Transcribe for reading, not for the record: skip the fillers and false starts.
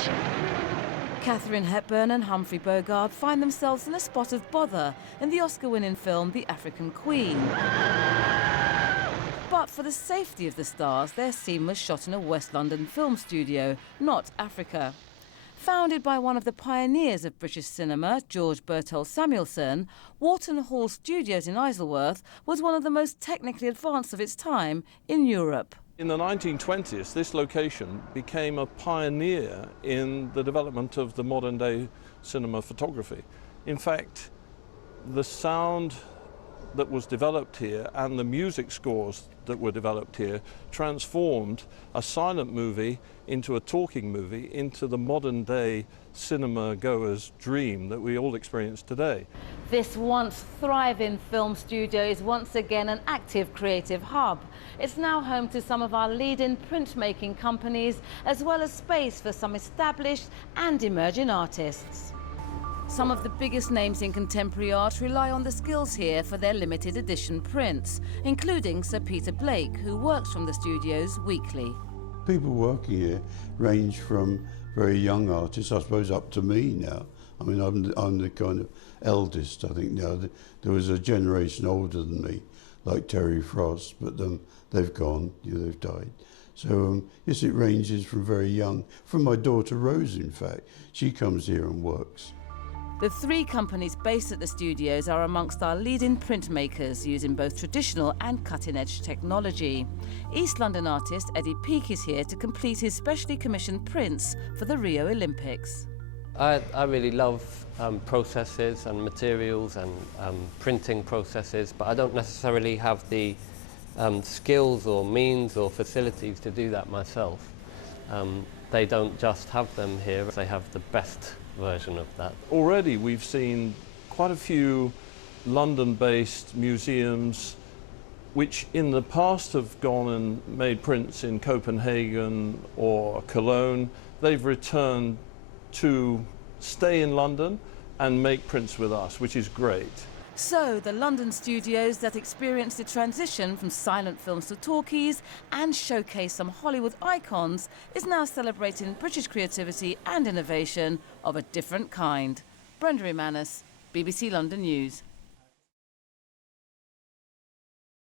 this. Katharine Hepburn and Humphrey Bogart find themselves in a spot of bother in the Oscar-winning film The African Queen. But for the safety of the stars, their scene was shot in a West London film studio, not Africa. Founded by one of the pioneers of British cinema, George Bertel Samuelson, Worton Hall Studios in Isleworth was one of the most technically advanced of its time in Europe. In the 1920s, this location became a pioneer in the development of the modern-day cinema photography. In fact, the sound that was developed here and the music scores that were developed here transformed a silent movie into a talking movie, into the modern-day cinema goer's dream that we all experience today. This once thriving film studio is once again an active creative hub. It's now home to some of our leading printmaking companies, as well as space for some established and emerging artists. Some of the biggest names in contemporary art rely on the skills here for their limited edition prints, including Sir Peter Blake, who works from the studios weekly. People working here range from very young artists, I suppose, up to me now. I mean, I'm the kind of eldest, I think, now. There was a generation older than me, like Terry Frost, but they've gone, they've died. So, yes, it ranges from very young. From my daughter Rose, in fact. She comes here and works. The three companies based at the studios are amongst our leading printmakers, using both traditional and cutting-edge technology. East London artist Eddie Peake is here to complete his specially commissioned prints for the Rio Olympics. I really love processes and materials and printing processes, but I don't necessarily have the skills or means or facilities to do that myself. They don't just have them here, they have the best version of that. Already we've seen quite a few London-based museums which in the past have gone and made prints in Copenhagen or Cologne. They've returned to stay in London and make prints with us, which is great. So, the London studios that experienced the transition from silent films to talkies and showcase some Hollywood icons is now celebrating British creativity and innovation of a different kind. Brenda Imanis, BBC London News.